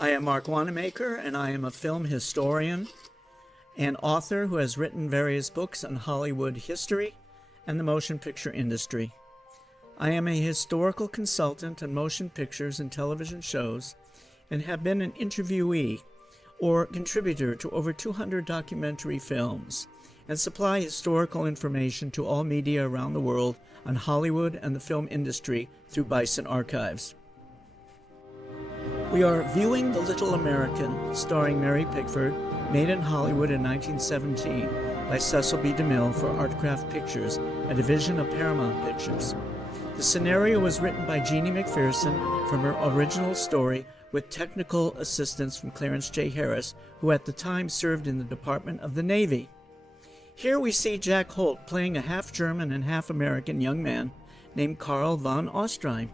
I am Mark Wanamaker, and I am a film historian and author who has written various books on Hollywood history and the motion picture industry. I am a historical consultant on motion pictures and television shows and have been an interviewee or contributor to over 200 documentary films and supply historical information to all media around the world on Hollywood and the film industry through Bison Archives. We are viewing The Little American, starring Mary Pickford, made in Hollywood in 1917 by Cecil B. DeMille for Artcraft Pictures, a division of Paramount Pictures. The scenario was written by Jeannie McPherson from her original story with technical assistance from Clarence J. Harris, who at the time served in the Department of the Navy. Here we see Jack Holt playing a half-German and half-American young man named Karl von Ostrheim.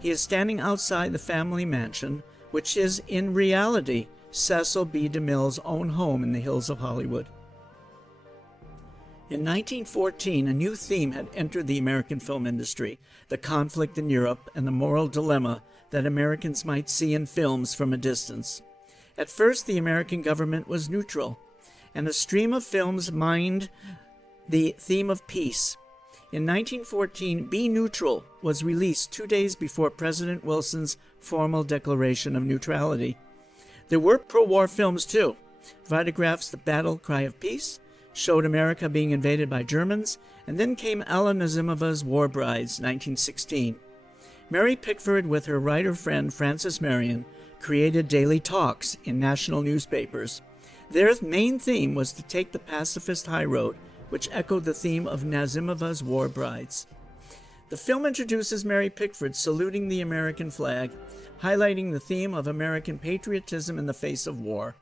He is standing outside the family mansion, which is in reality Cecil B. DeMille's own home in the hills of Hollywood. In 1914, a new theme had entered the American film industry, the conflict in Europe and the moral dilemma that Americans might see in films from a distance. At first, the American government was neutral, and a stream of films mined the theme of peace. In 1914, Be Neutral was released 2 days before President Wilson's formal declaration of neutrality. There were pro-war films too. Vitagraph's The Battle Cry of Peace showed America being invaded by Germans, and then came Alla Nazimova's War Brides, 1916. Mary Pickford, with her writer friend Frances Marion, created daily talks in national newspapers. Their main theme was to take the pacifist high road, which echoed the theme of Nazimova's War Brides. The film introduces Mary Pickford saluting the American flag, highlighting the theme of American patriotism in the face of war.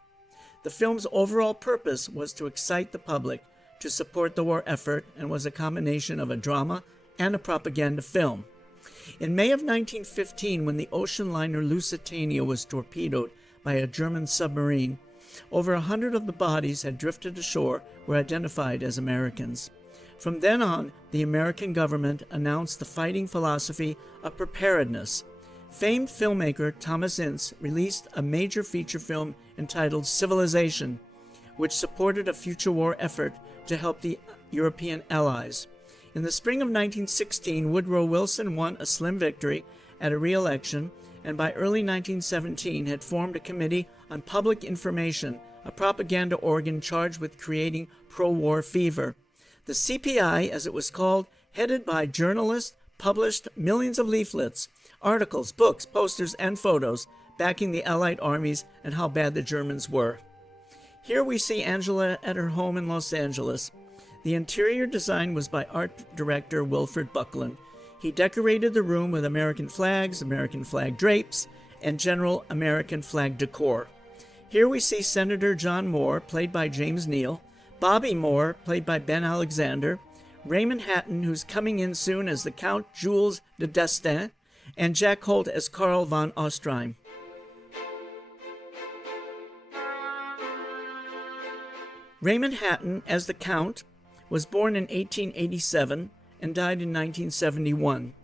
The film's overall purpose was to excite the public to support the war effort and was a combination of a drama and a propaganda film. In May of 1915, when the ocean liner Lusitania was torpedoed by a German submarine, over 100 of the bodies had drifted ashore were identified as Americans. From then on, the American government announced the fighting philosophy of preparedness. Famed filmmaker Thomas Ince released a major feature film entitled Civilization, which supported a future war effort to help the European allies. In the spring of 1916, Woodrow Wilson won a slim victory at a re-election, and by early 1917 had formed a committee on public information, a propaganda organ charged with creating pro-war fever. The CPI, as it was called, headed by journalists, published millions of leaflets, articles, books, posters, and photos backing the Allied armies and how bad the Germans were. Here we see Angela at her home in Los Angeles. The interior design was by art director Wilfred Buckland. He decorated the room with American flags, American flag drapes, and general American flag decor. Here we see Senator John Moore, played by James Neal, Bobby Moore, played by Ben Alexander, Raymond Hatton, who's coming in soon as the Count Jules de Destin, and Jack Holt as Karl von Ostrheim. Raymond Hatton, as the Count, was born in 1887 and died in 1971.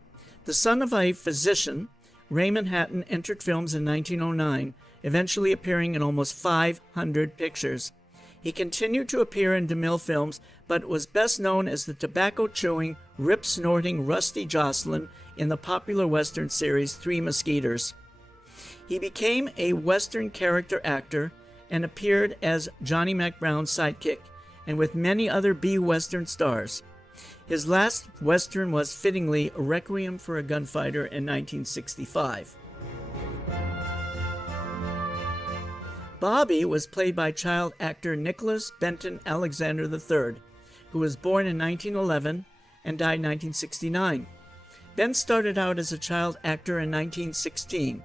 The son of a physician, Raymond Hatton entered films in 1909, eventually appearing in almost 500 pictures. He continued to appear in DeMille films, but was best known as the tobacco-chewing, rip-snorting Rusty Jocelyn in the popular Western series Three Musketeers. He became a Western character actor and appeared as Johnny Mac Brown's sidekick, and with many other B-Western stars. His last Western was fittingly Requiem for a Gunfighter in 1965. Bobby was played by child actor Nicholas Benton Alexander III, who was born in 1911 and died in 1969. Ben started out as a child actor in 1916.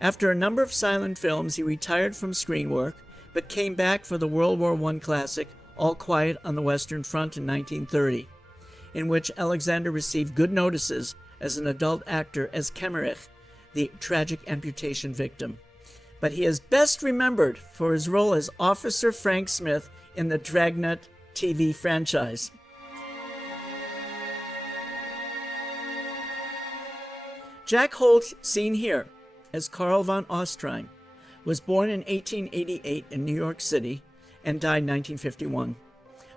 After a number of silent films, he retired from screen work, but came back for the World War I classic All Quiet on the Western Front in 1930, in which Alexander received good notices as an adult actor as Kemmerich, the tragic amputation victim. But he is best remembered for his role as Officer Frank Smith in the Dragnet TV franchise. Jack Holt, seen here as Karl von Ostrheim, was born in 1888 in New York City and died in 1951.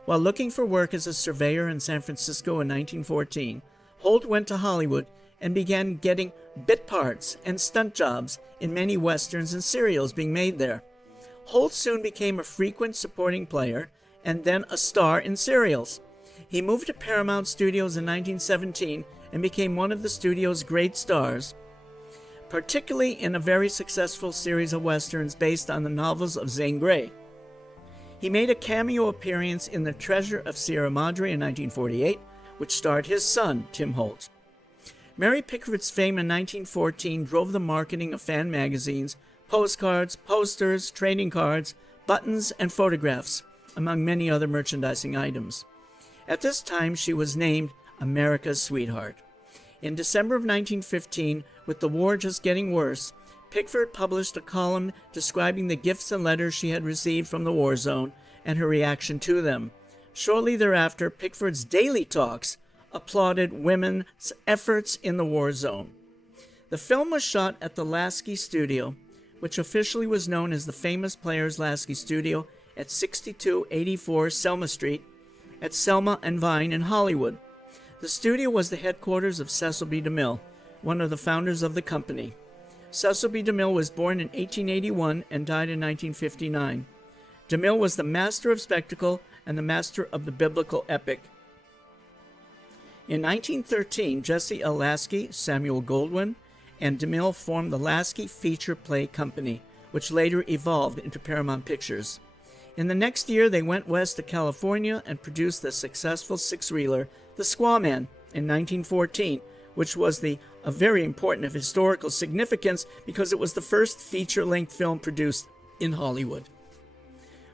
While looking for work as a surveyor in San Francisco in 1914, Holt went to Hollywood and began getting bit parts and stunt jobs in many westerns and serials being made there. Holt soon became a frequent supporting player and then a star in serials. He moved to Paramount Studios in 1917 and became one of the studio's great stars, particularly in a very successful series of westerns based on the novels of Zane Grey. He made a cameo appearance in The Treasure of Sierra Madre in 1948, which starred his son, Tim Holt. Mary Pickford's fame in 1914 drove the marketing of fan magazines, postcards, posters, trading cards, buttons, and photographs, among many other merchandising items. At this time, she was named America's Sweetheart. In December of 1915, with the war just getting worse, Pickford published a column describing the gifts and letters she had received from the war zone and her reaction to them. Shortly thereafter, Pickford's Daily Talks applauded women's efforts in the war zone. The film was shot at the Lasky Studio, which officially was known as the Famous Players Lasky Studio at 6284 Selma Street at Selma and Vine in Hollywood. The studio was the headquarters of Cecil B. DeMille, one of the founders of the company. Cecil B. DeMille was born in 1881 and died in 1959. DeMille was the master of spectacle and the master of the biblical epic. In 1913, Jesse L. Lasky, Samuel Goldwyn, and DeMille formed the Lasky Feature Play Company, which later evolved into Paramount Pictures. In the next year, they went west to California and produced the successful six-reeler, The Squaw Man, in 1914, which was a very important of historical significance because it was the first feature-length film produced in Hollywood.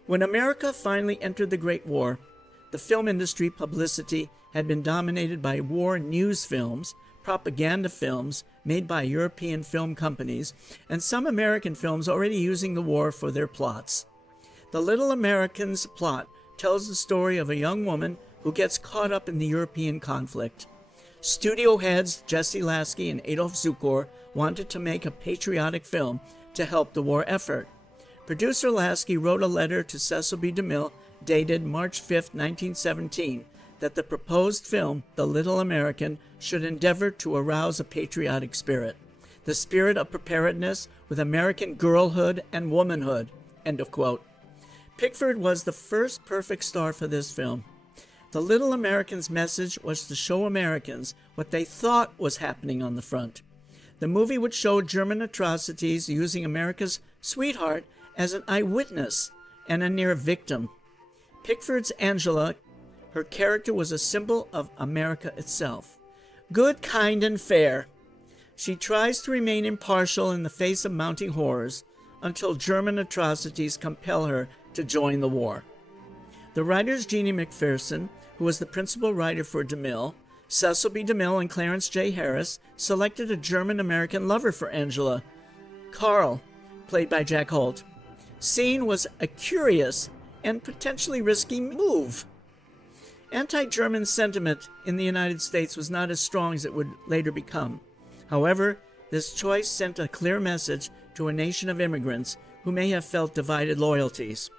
When America finally entered the Great War, the film industry publicity had been dominated by war news films, propaganda films made by European film companies, and some American films already using the war for their plots. The Little Americans plot tells the story of a young woman who gets caught up in the European conflict. Studio heads Jesse Lasky and Adolf Zukor wanted to make a patriotic film to help the war effort. Producer Lasky wrote a letter to Cecil B. DeMille dated March 5, 1917, that the proposed film, The Little American, should endeavor to arouse a patriotic spirit, the spirit of preparedness with American girlhood and womanhood, end of quote. Pickford was the first perfect star for this film. The Little American's message was to show Americans what they thought was happening on the front. The movie would show German atrocities using America's sweetheart as an eyewitness and a near victim. Pickford's Angela, her character, was a symbol of America itself. Good, kind, and fair. She tries to remain impartial in the face of mounting horrors until German atrocities compel her to join the war. The writers Jeannie McPherson, who was the principal writer for DeMille, Cecil B. DeMille, and Clarence J. Harris, selected a German-American lover for Angela, Karl, played by Jack Holt. Scene was a curious and potentially risky move. Anti-German sentiment in the United States was not as strong as it would later become. However, this choice sent a clear message to a nation of immigrants who may have felt divided loyalties.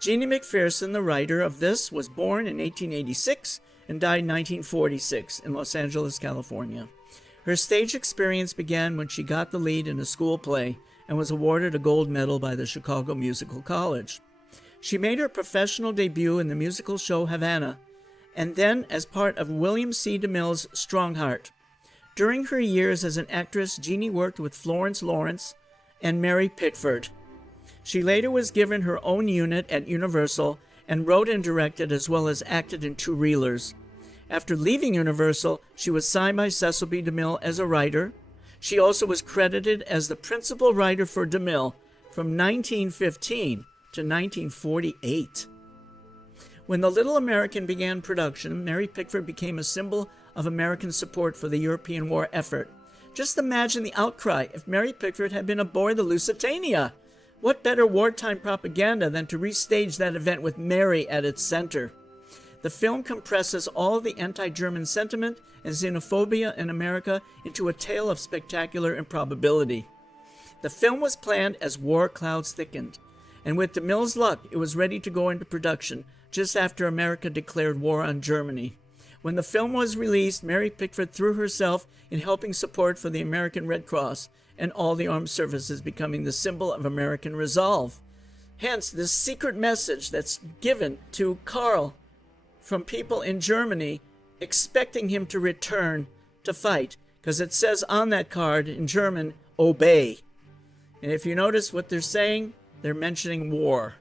Jeannie McPherson, the writer of this, was born in 1886 and died in 1946 in Los Angeles, California. Her stage experience began when she got the lead in a school play and was awarded a gold medal by the Chicago Musical College. She made her professional debut in the musical show Havana, and then as part of William C. DeMille's Strongheart. During her years as an actress, Jeannie worked with Florence Lawrence and Mary Pickford. She later was given her own unit at Universal and wrote and directed as well as acted in two reelers. After leaving Universal, she was signed by Cecil B. DeMille as a writer. She also was credited as the principal writer for DeMille from 1915 to 1948. When The Little American began production, Mary Pickford became a symbol of American support for the European war effort. Just imagine the outcry if Mary Pickford had been aboard the Lusitania. What better wartime propaganda than to restage that event with Mary at its center? The film compresses all of the anti-German sentiment and xenophobia in America into a tale of spectacular improbability. The film was planned as war clouds thickened, and with DeMille's luck, it was ready to go into production just after America declared war on Germany. When the film was released, Mary Pickford threw herself in helping support for the American Red Cross and all the armed services, becoming the symbol of American resolve. Hence, this secret message that's given to Karl from people in Germany expecting him to return to fight, because it says on that card in German, obey. And if you notice what they're saying, they're mentioning war.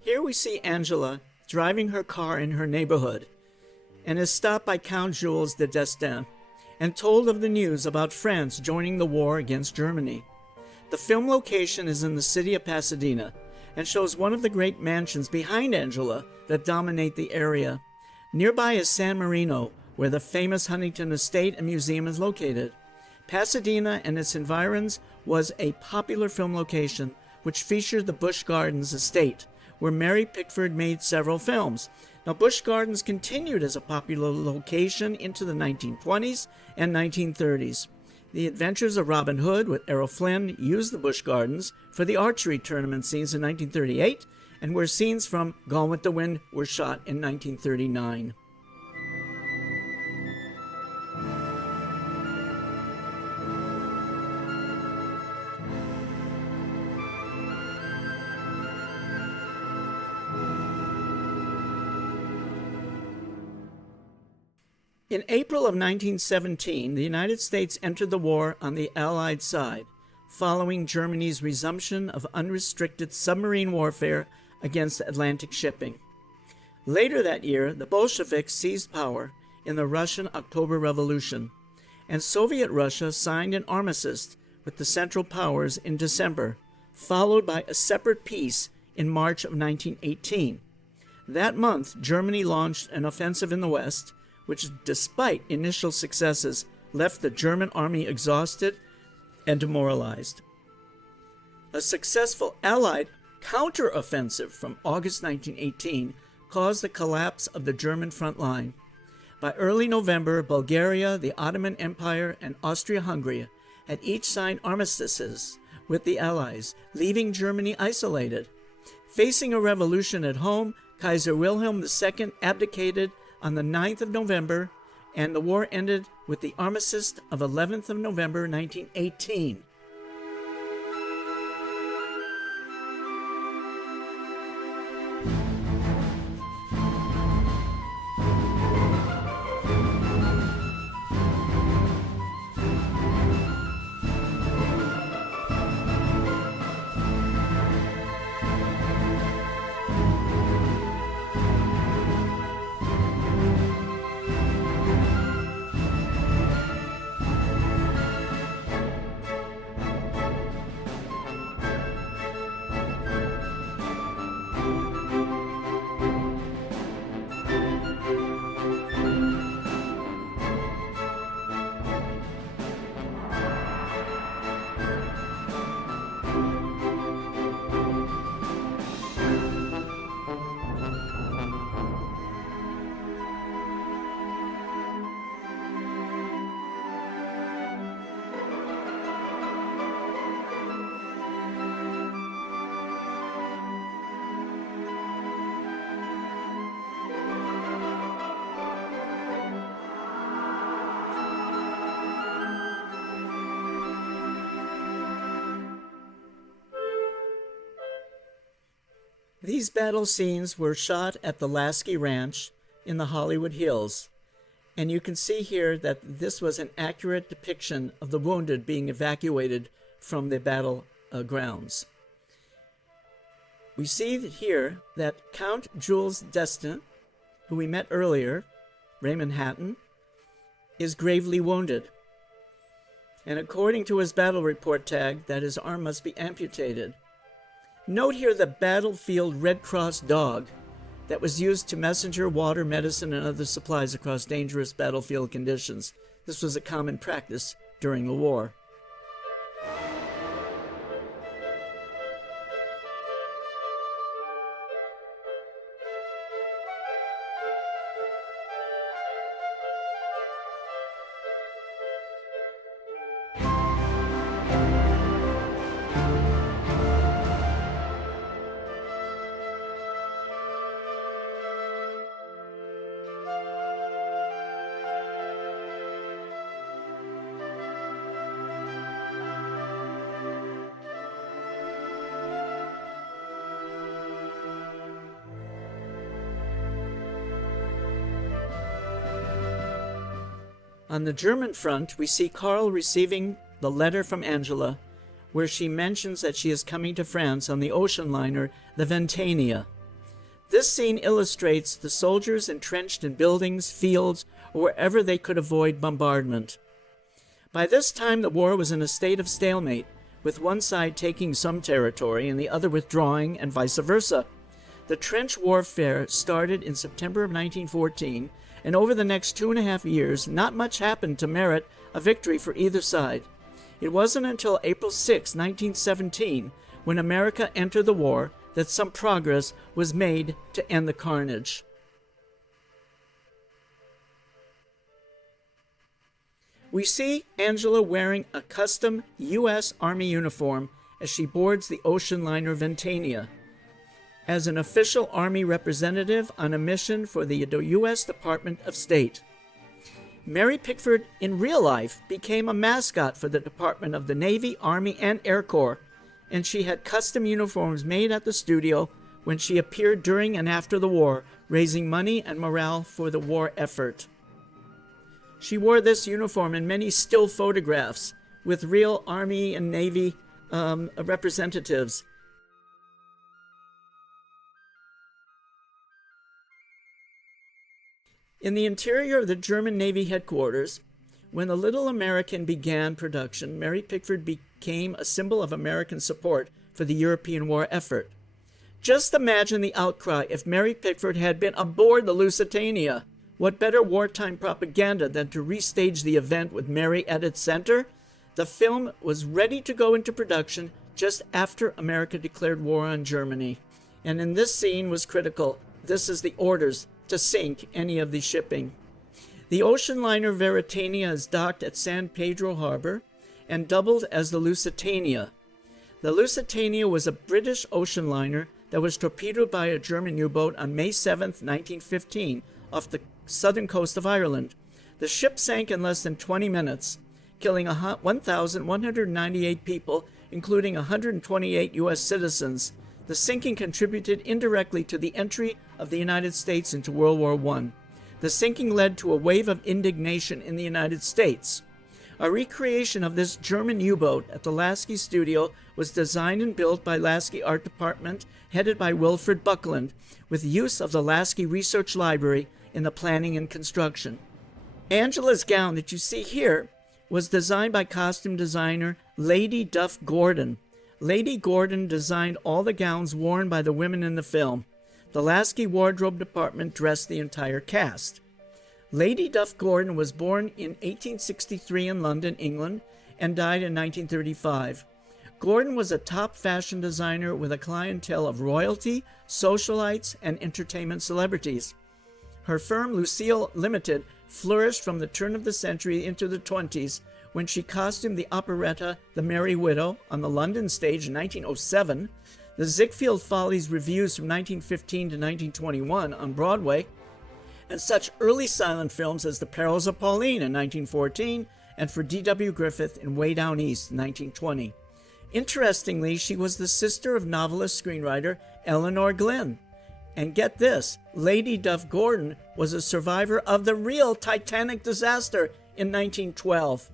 Here we see Angela driving her car in her neighborhood and is stopped by Count Jules de Destin and told of the news about France joining the war against Germany. The film location is in the city of Pasadena and shows one of the great mansions behind Angela that dominate the area. Nearby is San Marino, where the famous Huntington Estate and Museum is located. Pasadena and its environs was a popular film location which featured the Busch Gardens estate, where Mary Pickford made several films. Now, Busch Gardens continued as a popular location into the 1920s and 1930s. The Adventures of Robin Hood with Errol Flynn used the Busch Gardens for the archery tournament scenes in 1938, and where scenes from Gone with the Wind were shot in 1939. In April of 1917, the United States entered the war on the Allied side, following Germany's resumption of unrestricted submarine warfare against Atlantic shipping. Later that year, the Bolsheviks seized power in the Russian October Revolution, and Soviet Russia signed an armistice with the Central Powers in December, followed by a separate peace in March of 1918. That month, Germany launched an offensive in the West, which, despite initial successes, left the German army exhausted and demoralized. A successful Allied counteroffensive from August 1918 caused the collapse of the German front line. By early November, Bulgaria, the Ottoman Empire, and Austria-Hungary had each signed armistices with the Allies, leaving Germany isolated. Facing a revolution at home, Kaiser Wilhelm II abdicated on the 9th of November, and the war ended with the armistice of 11th of November 1918. These battle scenes were shot at the Lasky Ranch in the Hollywood Hills, and you can see here that this was an accurate depiction of the wounded being evacuated from the battle grounds. We see here that Count Jules Destin, who we met earlier, Raymond Hatton, is gravely wounded. And according to his battle report tag, that his arm must be amputated. Note here the battlefield Red Cross dog that was used to messenger water, medicine, and other supplies across dangerous battlefield conditions. This was a common practice during the war. On the German front, we see Karl receiving the letter from Angela, where she mentions that she is coming to France on the ocean liner, the Ventania. This scene illustrates the soldiers entrenched in buildings, fields, or wherever they could avoid bombardment. By this time, the war was in a state of stalemate, with one side taking some territory and the other withdrawing, and vice versa. The trench warfare started in September of 1914, and over the next 2.5 years, not much happened to merit a victory for either side. It wasn't until April 6, 1917, when America entered the war, that some progress was made to end the carnage. We see Angela wearing a custom U.S. Army uniform as she boards the ocean liner Ventania, as an official Army representative on a mission for the U.S. Department of State. Mary Pickford, in real life, became a mascot for the Department of the Navy, Army, and Air Corps, and she had custom uniforms made at the studio when she appeared during and after the war, raising money and morale for the war effort. She wore this uniform in many still photographs with real Army and Navy representatives. In the interior of the German Navy headquarters, when the Little American began production, Mary Pickford became a symbol of American support for the European war effort. Just imagine the outcry if Mary Pickford had been aboard the Lusitania. What better wartime propaganda than to restage the event with Mary at its center? The film was ready to go into production just after America declared war on Germany. And in this scene was critical. This is the orders to sink any of the shipping. The ocean liner Veritania is docked at San Pedro Harbor and doubled as the Lusitania. The Lusitania was a British ocean liner that was torpedoed by a German U-boat on May 7, 1915, off the southern coast of Ireland. The ship sank in less than 20 minutes, killing 1,198 people, including 128 U.S. citizens. The sinking contributed indirectly to the entry of the United States into World War I. The sinking led to a wave of indignation in the United States. A recreation of this German U-boat at the Lasky studio was designed and built by Lasky Art Department, headed by Wilfred Buckland, with use of the Lasky Research Library in the planning and construction. Angela's gown that you see here was designed by costume designer Lady Duff Gordon. Lady Gordon designed all the gowns worn by the women in the film. The Lasky Wardrobe Department dressed the entire cast. Lady Duff Gordon was born in 1863 in London, England, and died in 1935. Gordon was a top fashion designer with a clientele of royalty, socialites, and entertainment celebrities. Her firm, Lucille Limited, flourished from the turn of the century into the 20s, when she costumed the operetta The Merry Widow on the London stage in 1907, the Ziegfeld Follies revues from 1915 to 1921 on Broadway, and such early silent films as The Perils of Pauline in 1914 and For D.W. Griffith in Way Down East in 1920. Interestingly, she was the sister of novelist-screenwriter Eleanor Glynn. And get this, Lady Duff Gordon was a survivor of the real Titanic disaster in 1912.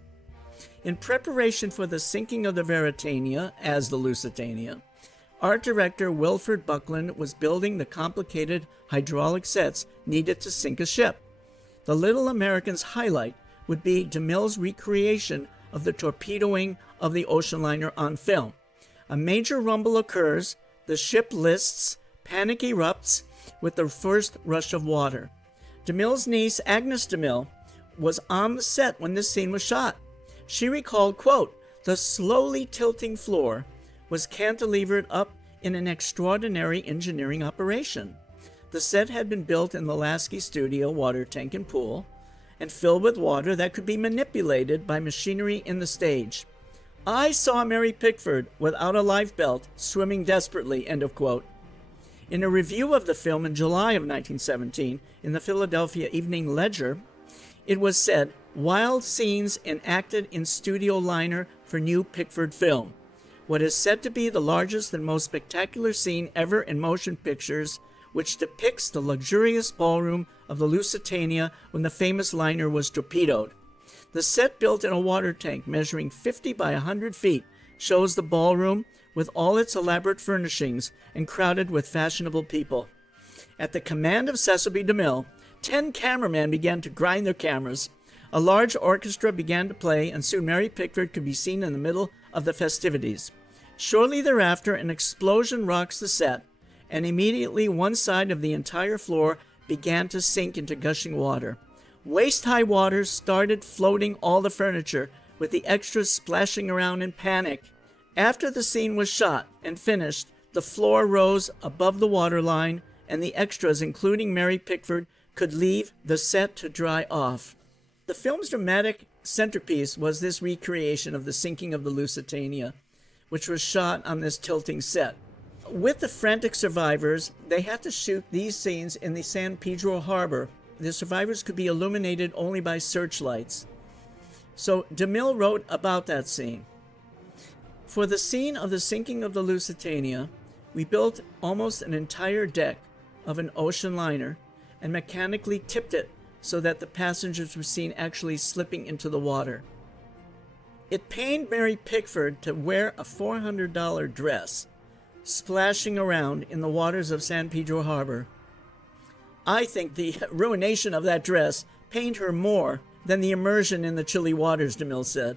In preparation for the sinking of the Veritania as the Lusitania, art director Wilfred Buckland was building the complicated hydraulic sets needed to sink a ship. The Little American's highlight would be DeMille's recreation of the torpedoing of the ocean liner on film. A major rumble occurs, the ship lists, panic erupts with the first rush of water. DeMille's niece, Agnes DeMille, was on the set when this scene was shot. She recalled, quote, "The slowly tilting floor was cantilevered up in an extraordinary engineering operation. The set had been built in the Lasky studio water tank and pool and filled with water that could be manipulated by machinery in the stage. I saw Mary Pickford without a life belt swimming desperately," end of quote. In a review of the film in July of 1917 in the Philadelphia Evening Ledger, it was said, "Wild scenes enacted in studio liner for new Pickford film. What is said to be the largest and most spectacular scene ever in motion pictures, which depicts the luxurious ballroom of the Lusitania when the famous liner was torpedoed. The set, built in a water tank measuring 50 by 100 feet, shows the ballroom with all its elaborate furnishings and crowded with fashionable people. At the command of Cecil B. DeMille, 10 cameramen began to grind their cameras. A large orchestra began to play, and soon Mary Pickford could be seen in the middle of the festivities. Shortly thereafter, an explosion rocks the set, and immediately one side of the entire floor began to sink into gushing water. Waist-high waters started floating all the furniture, with the extras splashing around in panic. After the scene was shot and finished, the floor rose above the waterline, and the extras, including Mary Pickford, could leave the set to dry off. The film's dramatic centerpiece was this recreation of the sinking of the Lusitania, which was shot on this tilting set. With the frantic survivors, they had to shoot these scenes in the San Pedro Harbor. The survivors could be illuminated only by searchlights. So DeMille wrote about that scene. "For the scene of the sinking of the Lusitania, we built almost an entire deck of an ocean liner and mechanically tipped it so that the passengers were seen actually slipping into the water. It pained Mary Pickford to wear a $400 dress, splashing around in the waters of San Pedro Harbor. I think the ruination of that dress pained her more than the immersion in the chilly waters," DeMille said.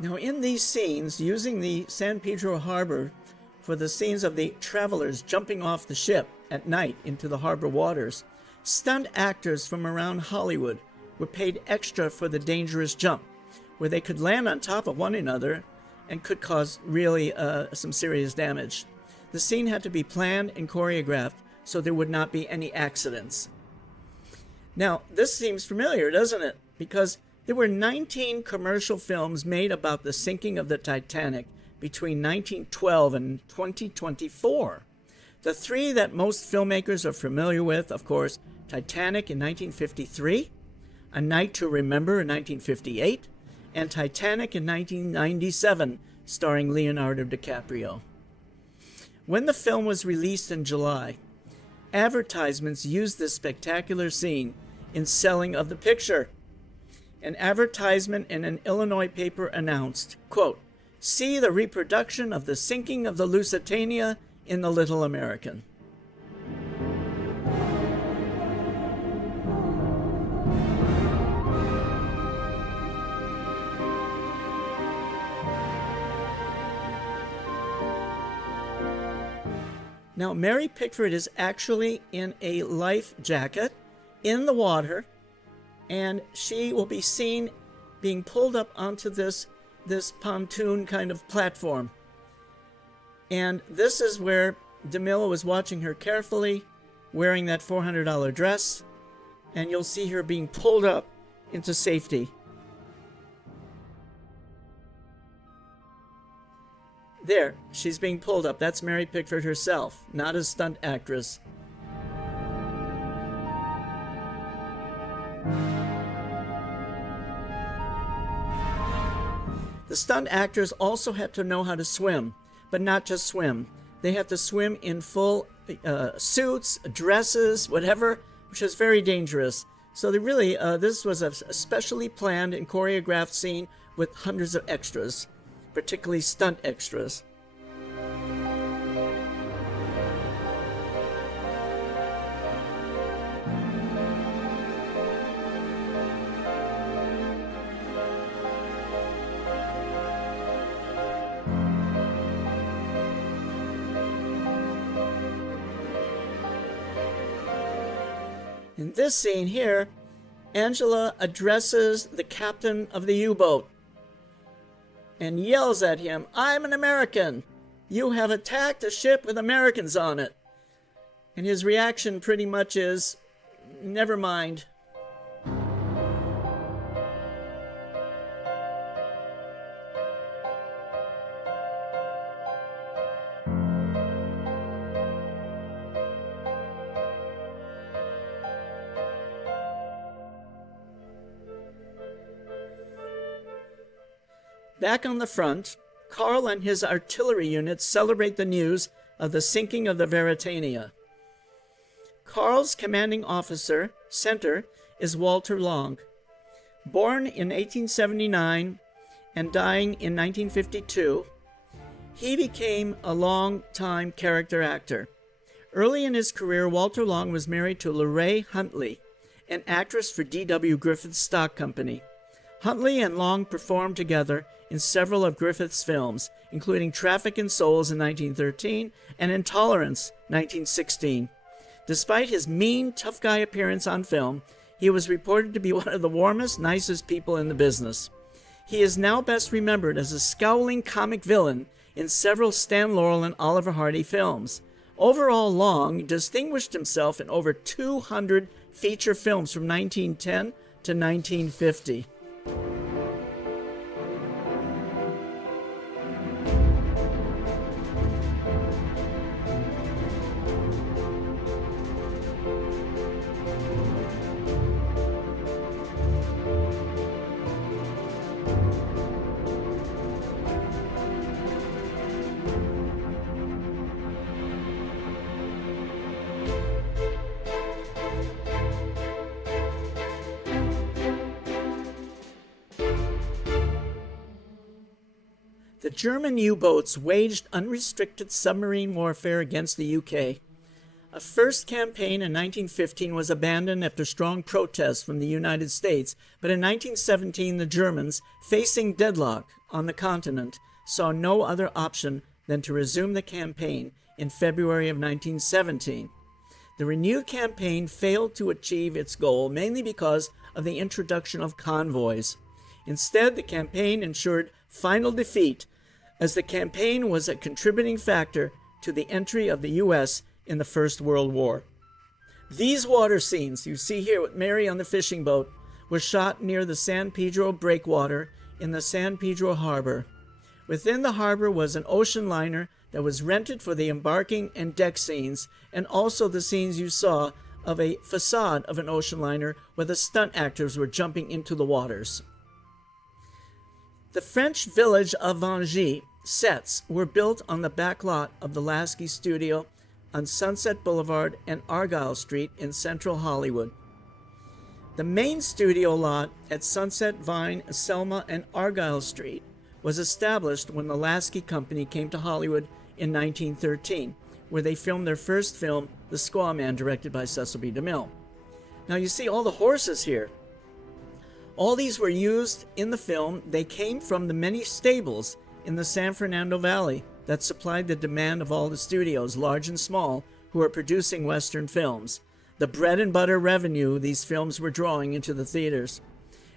Now, in these scenes, using the San Pedro Harbor for the scenes of the travelers jumping off the ship at night into the harbor waters, stunt actors from around Hollywood were paid extra for the dangerous jump, where they could land on top of one another and could cause really some serious damage. The scene had to be planned and choreographed so there would not be any accidents. Now, this seems familiar, doesn't it? Because there were 19 commercial films made about the sinking of the Titanic between 1912 and 2024. The three that most filmmakers are familiar with, of course, Titanic in 1953, A Night to Remember in 1958, and Titanic in 1997, starring Leonardo DiCaprio. When the film was released in July, advertisements used this spectacular scene in selling of the picture. An advertisement in an Illinois paper announced, quote, "See the reproduction of the sinking of the Lusitania in the Little American." Now, Mary Pickford is actually in a life jacket in the water, and she will be seen being pulled up onto this this pontoon kind of platform. And this is where DeMille was watching her carefully, wearing that $400 dress, and you'll see her being pulled up into safety. There, she's being pulled up. That's Mary Pickford herself, not a stunt actress. The stunt actors also had to know how to swim, but not just swim. They had to swim in full suits, dresses, whatever, which is very dangerous. So they really, this was a specially planned and choreographed scene with hundreds of extras, particularly stunt extras. In this scene here, Angela addresses the captain of the U-boat and yells at him, "I'm an American. You have attacked a ship with Americans on it." And his reaction pretty much is, "Never mind." Back on the front, Karl and his artillery units celebrate the news of the sinking of the Veritania. Karl's commanding officer, center, is Walter Long. Born in 1879 and dying in 1952, he became a long-time character actor. Early in his career, Walter Long was married to Lorraine Huntley, an actress for D.W. Griffith's stock company. Huntley and Long performed together in several of Griffith's films, including Traffic in Souls in 1913 and Intolerance 1916. Despite his mean, tough guy appearance on film, he was reported to be one of the warmest, nicest people in the business. He is now best remembered as a scowling comic villain in several Stan Laurel and Oliver Hardy films. Overall, Long distinguished himself in over 200 feature films from 1910 to 1950. The German U-boats waged unrestricted submarine warfare against the UK. A first campaign in 1915 was abandoned after strong protests from the United States, but in 1917 the Germans, facing deadlock on the continent, saw no other option than to resume the campaign in February of 1917. The renewed campaign failed to achieve its goal, mainly because of the introduction of convoys. Instead, the campaign ensured final defeat, as the campaign was a contributing factor to the entry of the U.S. in the First World War. These water scenes you see here with Mary on the fishing boat were shot near the San Pedro breakwater in the San Pedro harbor. Within the harbor was an ocean liner that was rented for the embarking and deck scenes, and also the scenes you saw of a facade of an ocean liner where the stunt actors were jumping into the waters. The French village of Vangy sets were built on the back lot of the Lasky studio on Sunset Boulevard and Argyle Street in central Hollywood. The main studio lot at Sunset, Vine, Selma, and Argyle Street was established when the Lasky Company came to Hollywood in 1913, where they filmed their first film, The Squaw Man, directed by Cecil B. DeMille. Now you see all the horses here. All these were used in the film. They came from the many stables in the San Fernando Valley that supplied the demand of all the studios, large and small, who are producing Western films. The bread and butter revenue these films were drawing into the theaters.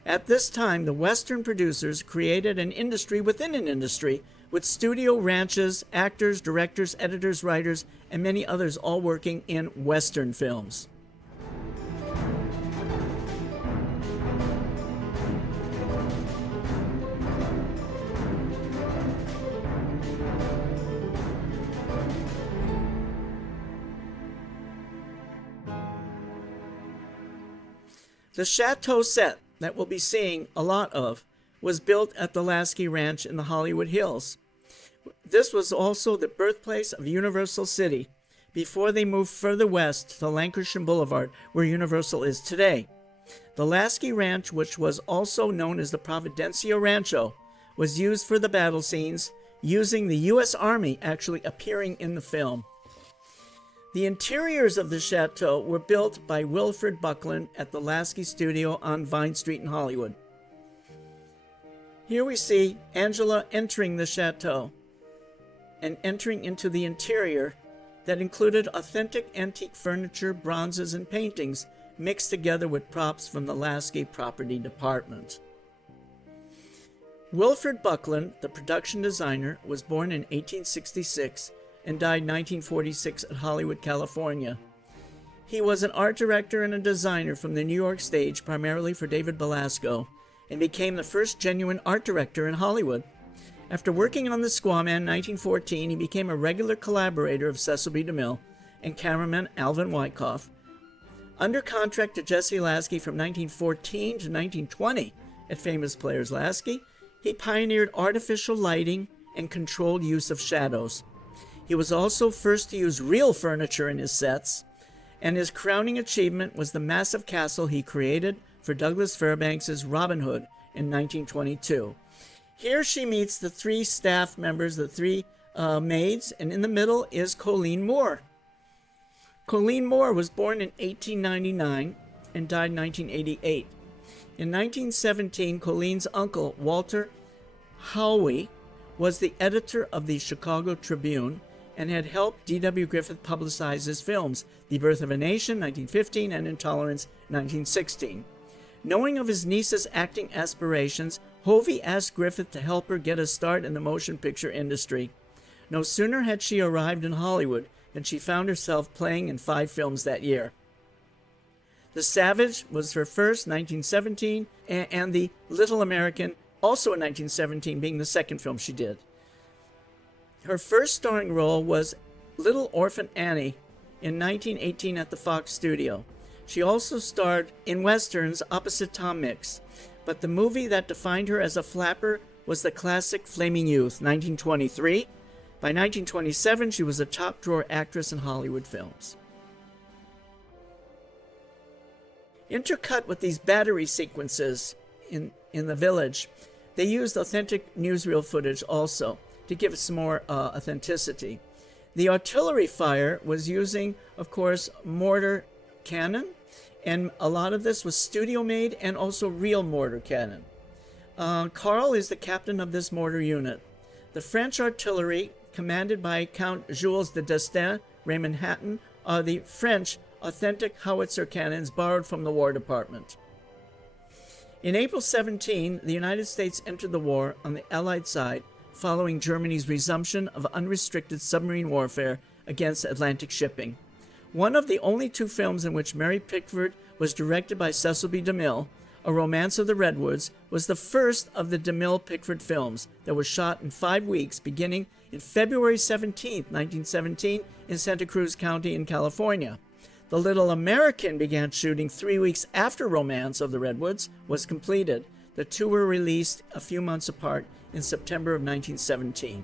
At this time, the Western producers created an industry within an industry, with studio ranches, actors, directors, editors, writers, and many others all working in Western films. The chateau set that we'll be seeing a lot of was built at the Lasky Ranch in the Hollywood Hills. This was also the birthplace of Universal City before they moved further west to Lancashire Boulevard, where Universal is today. The Lasky Ranch, which was also known as the Providencia Rancho, was used for the battle scenes, using the U.S. Army actually appearing in the film. The interiors of the chateau were built by Wilfred Buckland at the Lasky Studio on Vine Street in Hollywood. Here we see Angela entering the chateau and entering into the interior that included authentic antique furniture, bronzes, and paintings mixed together with props from the Lasky property department. Wilfred Buckland, the production designer, was born in 1866 and died in 1946 at Hollywood, California. He was an art director and a designer from the New York stage, primarily for David Belasco, and became the first genuine art director in Hollywood. After working on The Squaw Man in 1914, he became a regular collaborator of Cecil B. DeMille and cameraman Alvin Wyckoff. Under contract to Jesse Lasky from 1914 to 1920 at Famous Players Lasky, he pioneered artificial lighting and controlled use of shadows. He was also first to use real furniture in his sets, and his crowning achievement was the massive castle he created for Douglas Fairbanks' Robin Hood in 1922. Here she meets the three staff members, the three maids, and in the middle is Colleen Moore. Colleen Moore was born in 1899 and died in 1988. In 1917, Colleen's uncle, Walter Howie, was the editor of the Chicago Tribune and had helped D.W. Griffith publicize his films, The Birth of a Nation, 1915, and Intolerance, 1916. Knowing of his niece's acting aspirations, Hovey asked Griffith to help her get a start in the motion picture industry. No sooner had she arrived in Hollywood than she found herself playing in 5 films that year. The Savage was her first, 1917, and The Little American, also in 1917, being the second film she did. Her first starring role was Little Orphan Annie in 1918 at the Fox Studio. She also starred in westerns opposite Tom Mix, but the movie that defined her as a flapper was the classic Flaming Youth, 1923. By 1927, she was a top-drawer actress in Hollywood films. Intercut with these battery sequences in the village, they used authentic newsreel footage also to give it some more authenticity. The artillery fire was using, of course, mortar cannon, and a lot of this was studio-made and also real mortar cannon. Karl is the captain of this mortar unit. The French artillery, commanded by Count Jules de Destin, Raymond Hatton, are the French authentic howitzer cannons borrowed from the War Department. In April 17, the United States entered the war on the Allied side, following Germany's resumption of unrestricted submarine warfare against Atlantic shipping. One of the only 2 films in which Mary Pickford was directed by Cecil B. DeMille, A Romance of the Redwoods, was the first of the DeMille-Pickford films that was shot in 5 weeks, beginning in February 17, 1917, in Santa Cruz County in California. The Little American began shooting 3 weeks after Romance of the Redwoods was completed. The 2 were released a few months apart in September of 1917.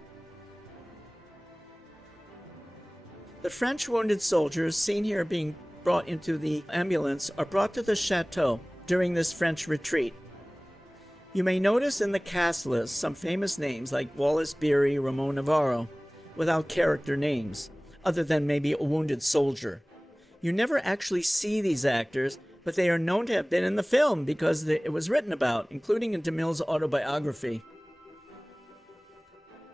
The French wounded soldiers, seen here being brought into the ambulance, are brought to the chateau during this French retreat. You may notice in the cast list some famous names like Wallace Beery, Ramon Navarro, without character names, other than maybe a wounded soldier. You never actually see these actors, but they are known to have been in the film because it was written about, including in DeMille's autobiography.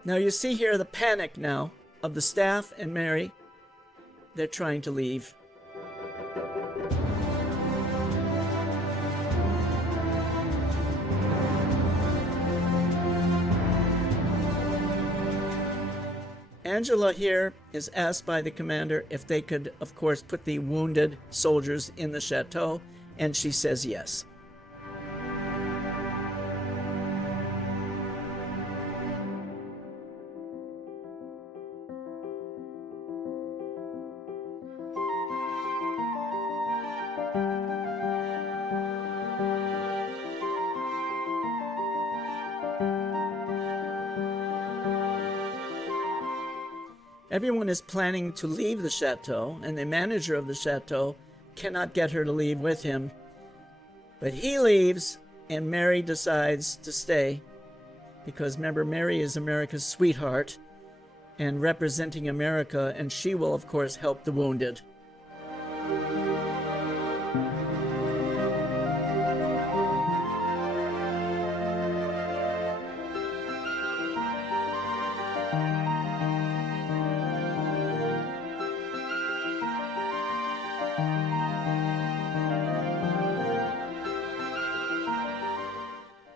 Now you see here the panic now of the staff and Mary. They're trying to leave. Angela here is asked by the commander if they could, of course, put the wounded soldiers in the chateau, and she says yes. Everyone is planning to leave the chateau, and the manager of the chateau cannot get her to leave with him. But he leaves, and Mary decides to stay, because remember, Mary is America's sweetheart and representing America, and she will, of course, help the wounded.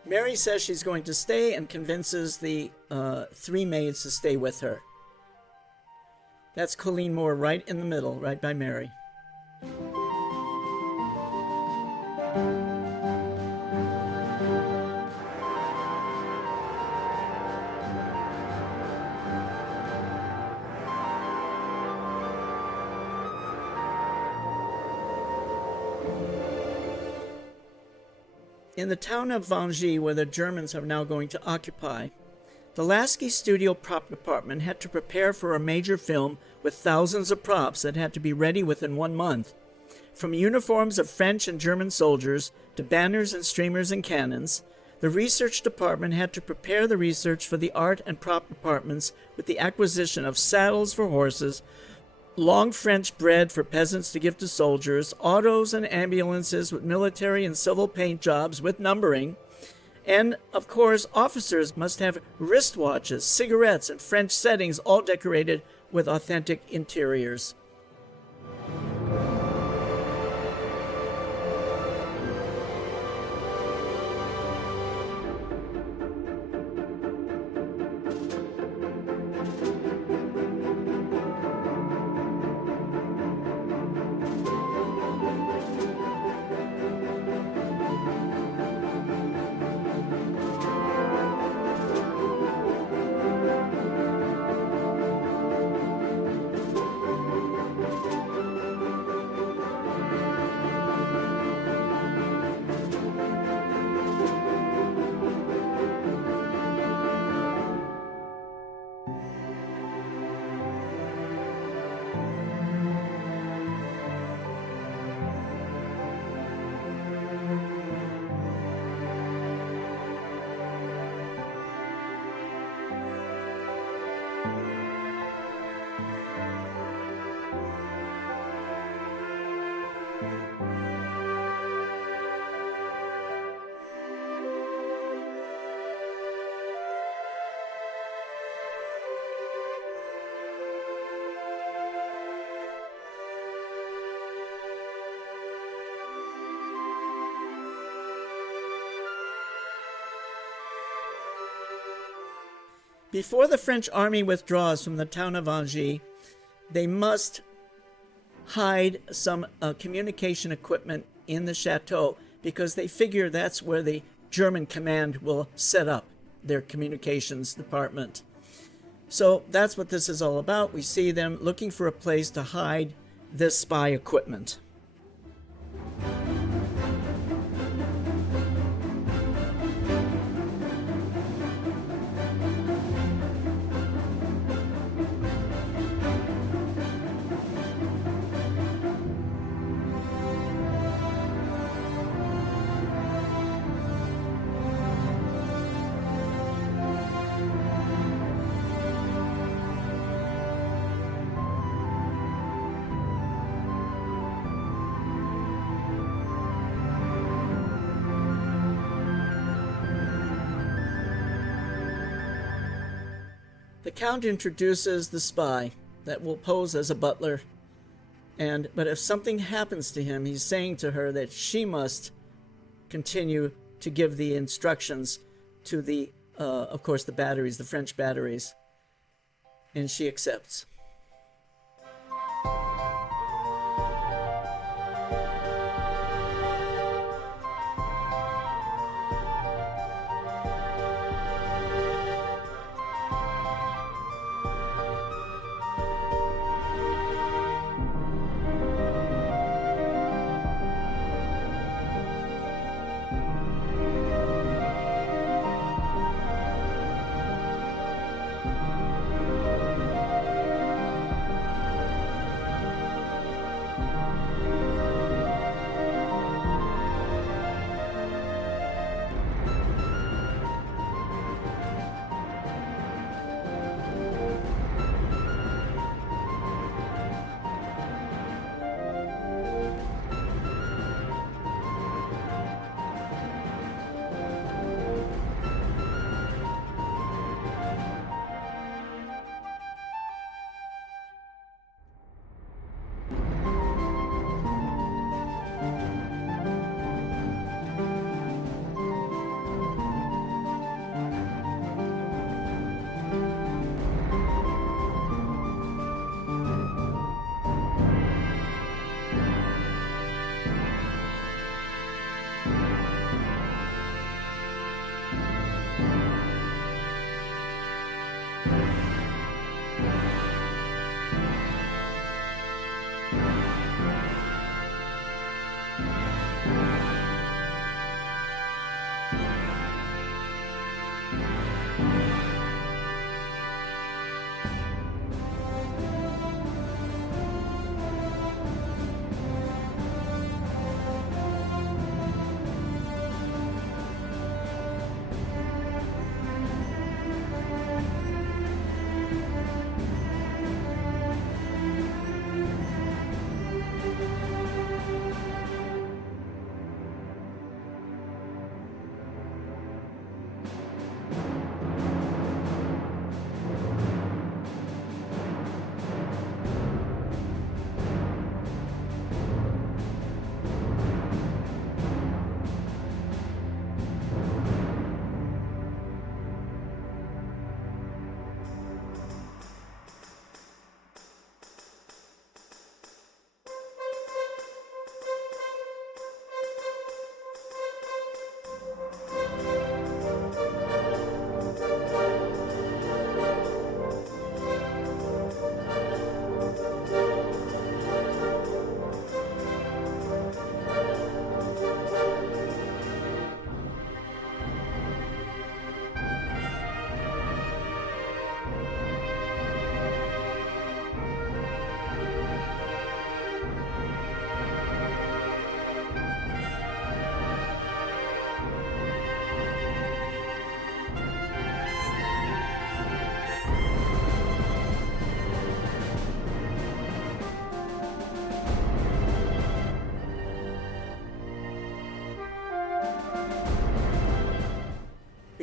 Mary says she's going to stay and convinces the 3 maids to stay with her. That's Colleen Moore right in the middle, right by Mary. In the town of Vangy, where the Germans are now going to occupy, the Lasky Studio prop department had to prepare for a major film with thousands of props that had to be ready within 1 month. From uniforms of French and German soldiers to banners and streamers and cannons, the research department had to prepare the research for the art and prop departments with the acquisition of saddles for horses, long French bread for peasants to give to soldiers, autos and ambulances with military and civil paint jobs with numbering, and, of course, officers must have wristwatches, cigarettes, and French settings all decorated with authentic interiors. Before the French army withdraws from the town of Angy, they must hide some communication equipment in the chateau because they figure that's where the German command will set up their communications department. So that's what this is all about. We see them looking for a place to hide this spy equipment. The Count introduces the spy that will pose as a butler, but if something happens to him, he's saying to her that she must continue to give the instructions to the, of course, the batteries, the French batteries. and she accepts.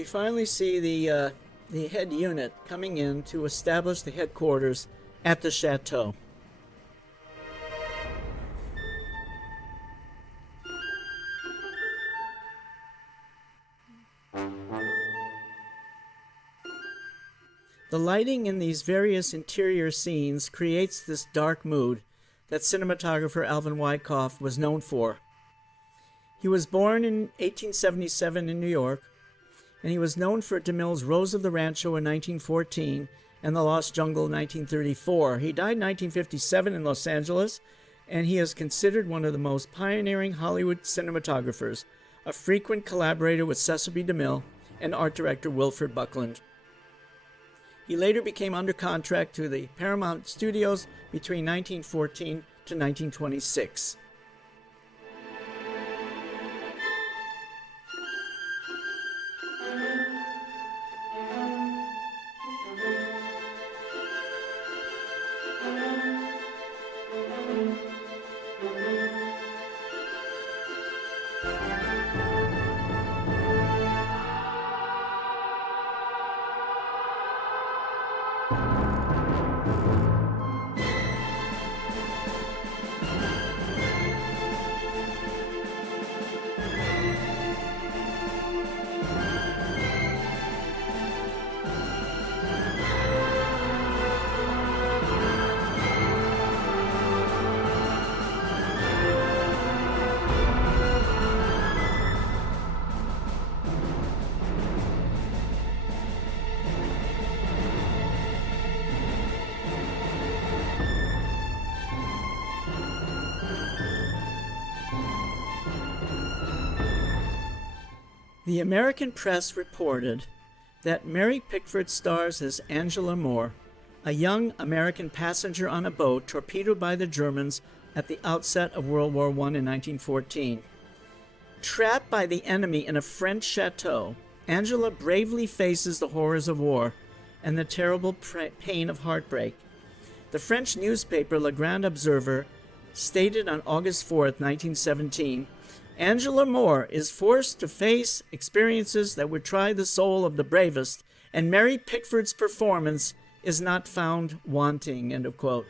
We finally see the head unit coming in to establish the headquarters at the chateau. The lighting in these various interior scenes creates this dark mood that cinematographer Alvin Wyckoff was known for. He was born in 1877 in New York, and he was known for DeMille's Rose of the Rancho in 1914 and The Lost Jungle in 1934. He died in 1957 in Los Angeles, and he is considered one of the most pioneering Hollywood cinematographers, a frequent collaborator with Cecil B. DeMille and art director Wilford Buckland. He later became under contract to the Paramount Studios between 1914 to 1926. The American press reported that Mary Pickford stars as Angela Moore, a young American passenger on a boat torpedoed by the Germans at the outset of World War I in 1914. Trapped by the enemy in a French chateau, Angela bravely faces the horrors of war and the terrible pain of heartbreak. The French newspaper Le Grand Observer stated on August 4, 1917, Angela Moore is forced to face experiences that would try the soul of the bravest, and Mary Pickford's performance is not found wanting, end of quote.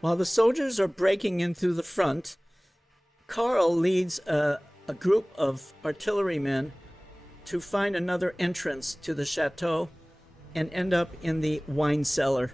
While the soldiers are breaking in through the front, Karl leads a group of artillerymen to find another entrance to the chateau and end up in the wine cellar.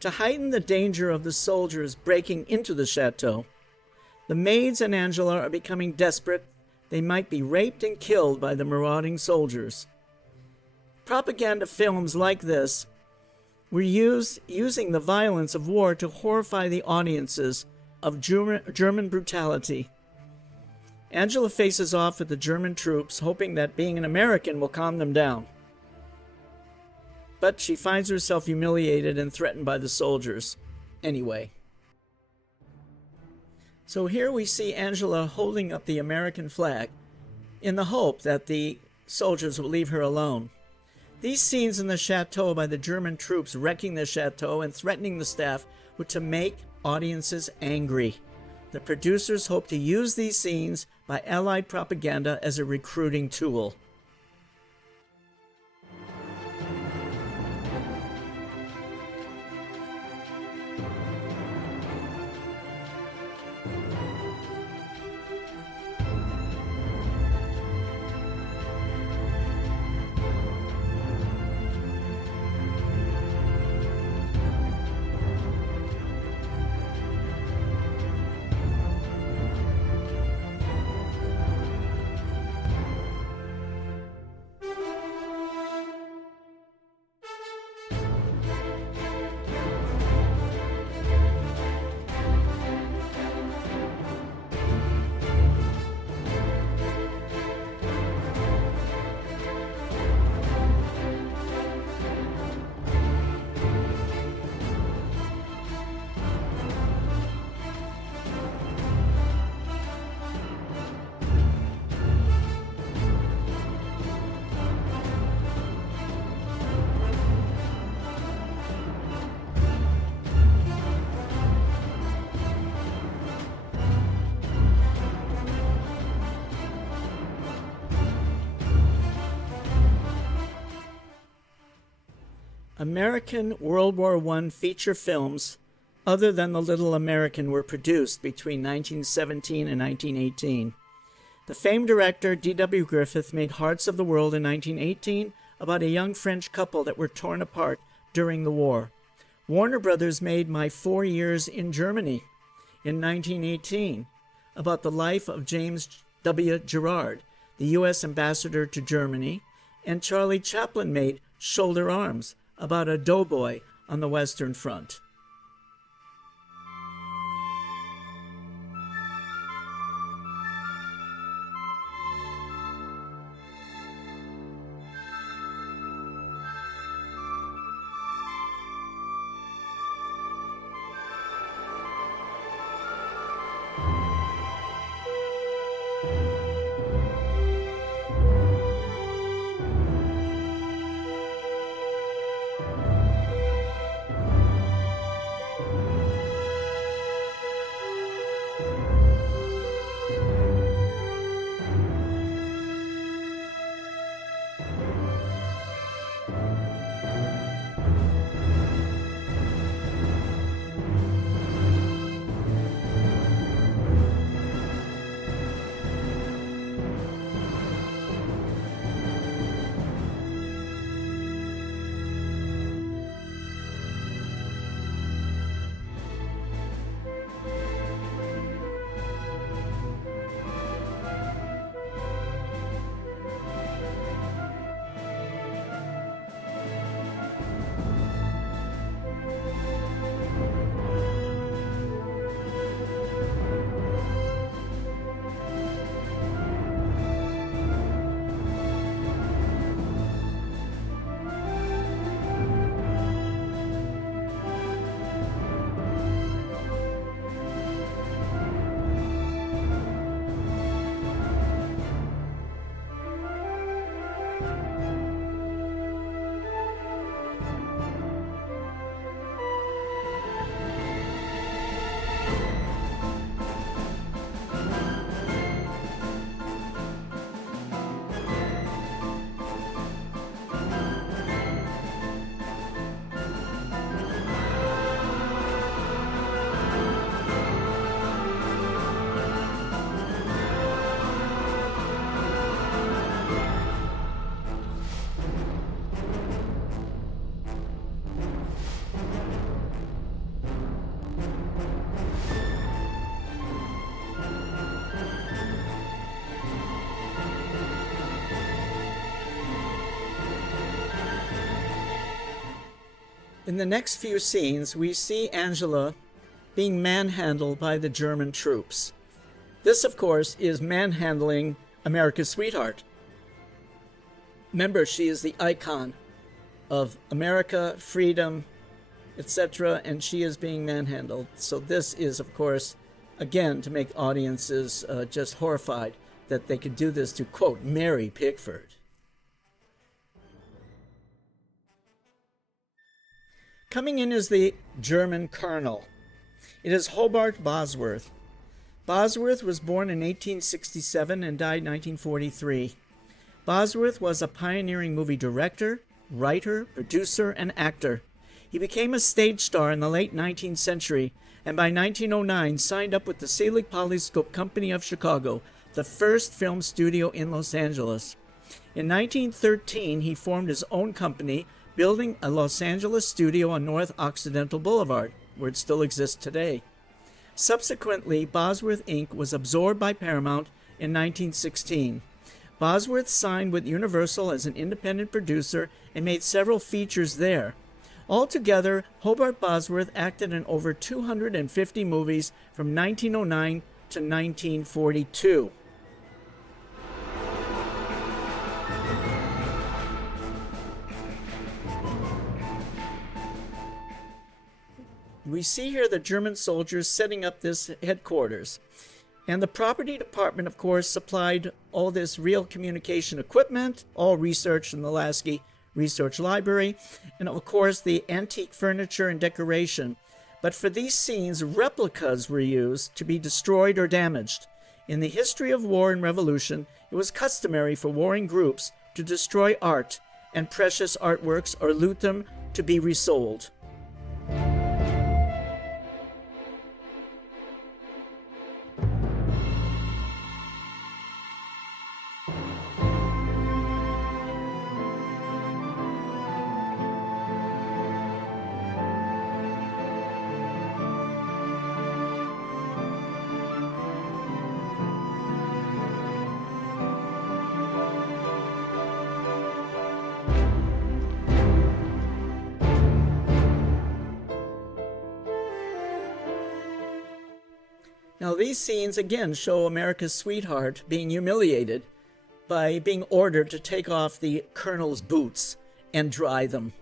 To heighten the danger of the soldiers breaking into the chateau, the maids and Angela are becoming desperate. They might be raped and killed by the marauding soldiers. Propaganda films like this were using the violence of war to horrify the audiences of German brutality. Angela faces off with the German troops, hoping that being an American will calm them down. But she finds herself humiliated and threatened by the soldiers anyway. So here we see Angela holding up the American flag in the hope that the soldiers will leave her alone. These scenes in the chateau by the German troops wrecking the chateau and threatening the staff were to make audiences angry. The producers hope to use these scenes by Allied propaganda as a recruiting tool. American World War I feature films other than The Little American were produced between 1917 and 1918. The famed director D.W. Griffith made Hearts of the World in 1918 about a young French couple that were torn apart during the war. Warner Brothers made My 4 Years in Germany in 1918 about the life of James W. Gerard, the U.S. ambassador to Germany, and Charlie Chaplin made Shoulder Arms about a doughboy on the Western Front. In the next few scenes, we see Angela being manhandled by the German troops. This, of course, is manhandling America's sweetheart. Remember, she is the icon of America, freedom, etc., and she is being manhandled. So this is, of course, again, to make audiences just horrified that they could do this to, quote, Mary Pickford. Coming in is the German colonel. It is Hobart Bosworth. Bosworth was born in 1867 and died in 1943. Bosworth was a pioneering movie director, writer, producer, and actor. He became a stage star in the late 19th century, and by 1909 signed up with the Selig Polyscope Company of Chicago, the first film studio in Los Angeles. In 1913, he formed his own company, building a Los Angeles studio on North Occidental Boulevard, where it still exists today. Subsequently, Bosworth Inc. was absorbed by Paramount in 1916. Bosworth signed with Universal as an independent producer and made several features there. Altogether, Hobart Bosworth acted in over 250 movies from 1909 to 1942. We see here the German soldiers setting up this headquarters. And the property department, of course, supplied all this real communication equipment, all research in the Lasky Research Library, and of course the antique furniture and decoration. But for these scenes, replicas were used to be destroyed or damaged. In the history of war and revolution, it was customary for warring groups to destroy art and precious artworks or loot them to be resold. Now these scenes again show America's sweetheart being humiliated by being ordered to take off the colonel's boots and dry them.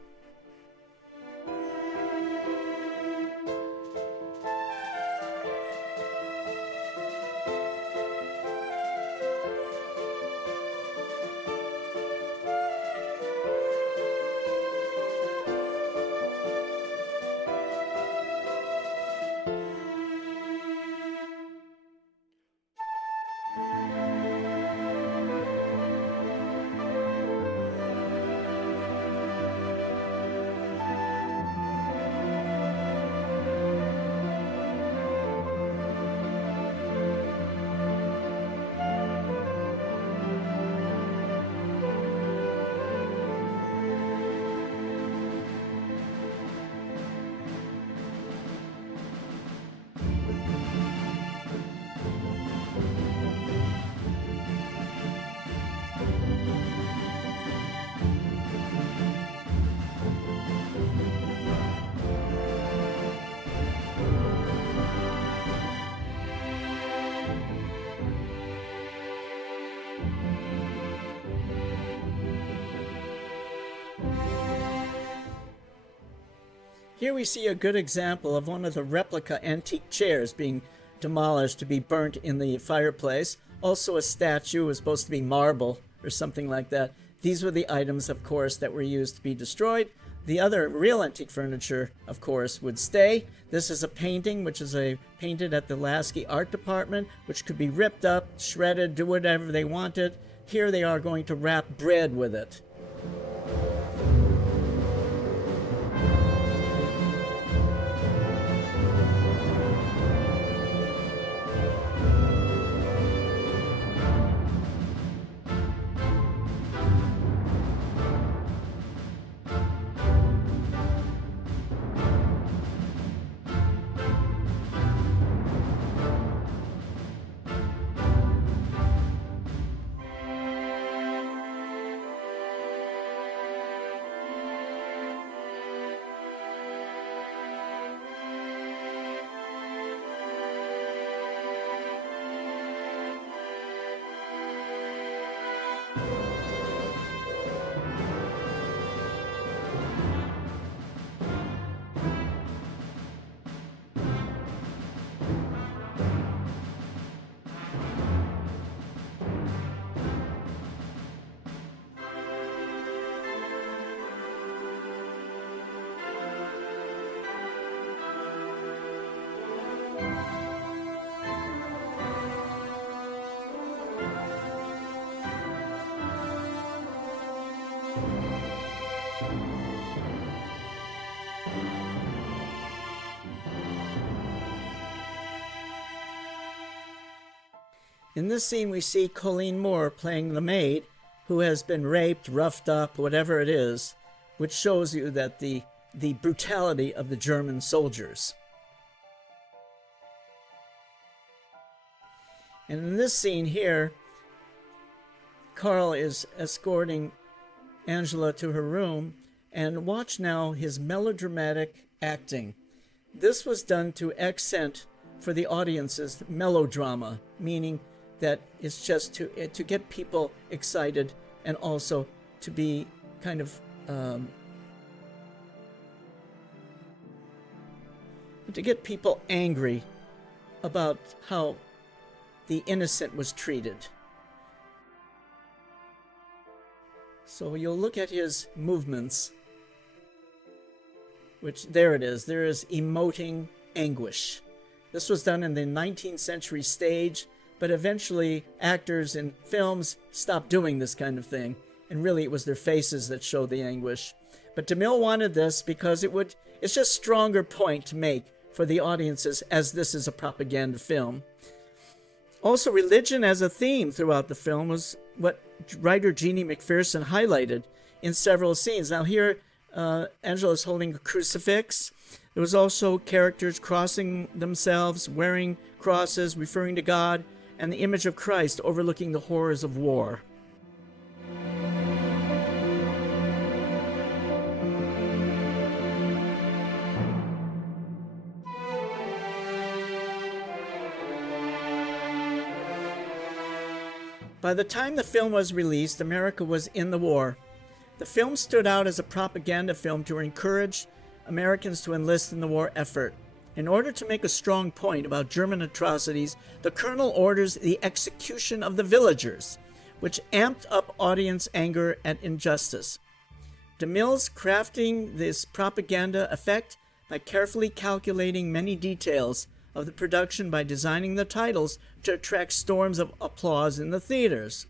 Here we see a good example of one of the replica antique chairs being demolished to be burnt in the fireplace. Also a statue was supposed to be marble or something like that. These were the items, of course, that were used to be destroyed. The other real antique furniture, of course, would stay. This is a painting, which is painted at the Lasky Art Department, which could be ripped up, shredded, do whatever they wanted. Here they are going to wrap bread with it. In this scene, we see Colleen Moore playing the maid who has been raped, roughed up, whatever it is, which shows you that the brutality of the German soldiers. And in this scene here, Karl is escorting Angela to her room, and watch now his melodramatic acting. This was done to accent for the audience's melodrama, meaning that it's just to get people excited and also to be kind of to get people angry about how the innocent was treated. So you'll look at his movements, which there it is. There is emoting anguish. This was done in the 19th century stage, but eventually actors in films stopped doing this kind of thing, and really it was their faces that showed the anguish. But DeMille wanted this because it's just a stronger point to make for the audiences, as this is a propaganda film. Also, religion as a theme throughout the film was what writer Jeannie McPherson highlighted in several scenes. Now here, Angela is holding a crucifix. There was also characters crossing themselves, wearing crosses, referring to God, and the image of Christ overlooking the horrors of war. By the time the film was released, America was in the war. The film stood out as a propaganda film to encourage Americans to enlist in the war effort. In order to make a strong point about German atrocities, the colonel orders the execution of the villagers, which amped up audience anger at injustice. DeMille's crafting this propaganda effect by carefully calculating many details of the production by designing the titles to attract storms of applause in the theaters.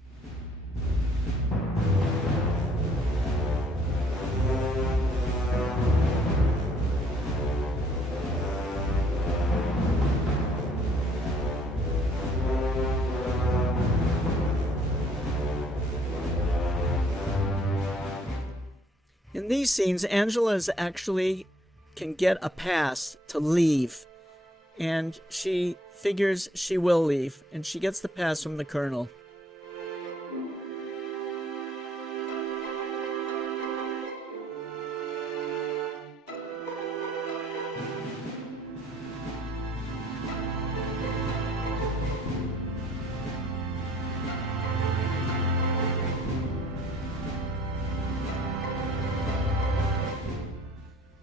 In these scenes, Angela actually can get a pass to leave, and she figures she will leave, and she gets the pass from the colonel.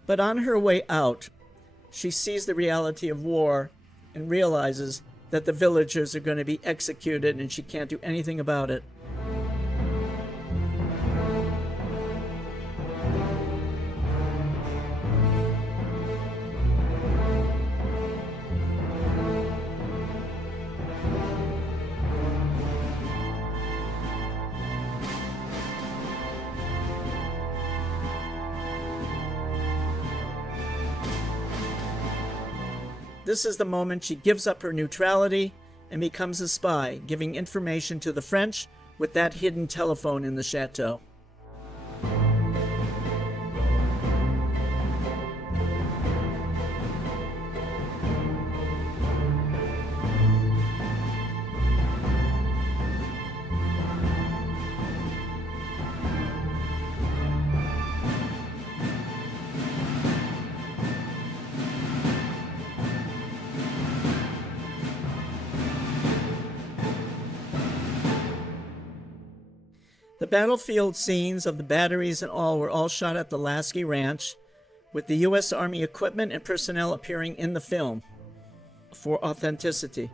But on her way out, she sees the reality of war and realizes that the villagers are going to be executed and she can't do anything about it. This is the moment she gives up her neutrality and becomes a spy, giving information to the French with that hidden telephone in the chateau. The battlefield scenes of the batteries and all were all shot at the Lasky Ranch, with the U.S. Army equipment and personnel appearing in the film for authenticity.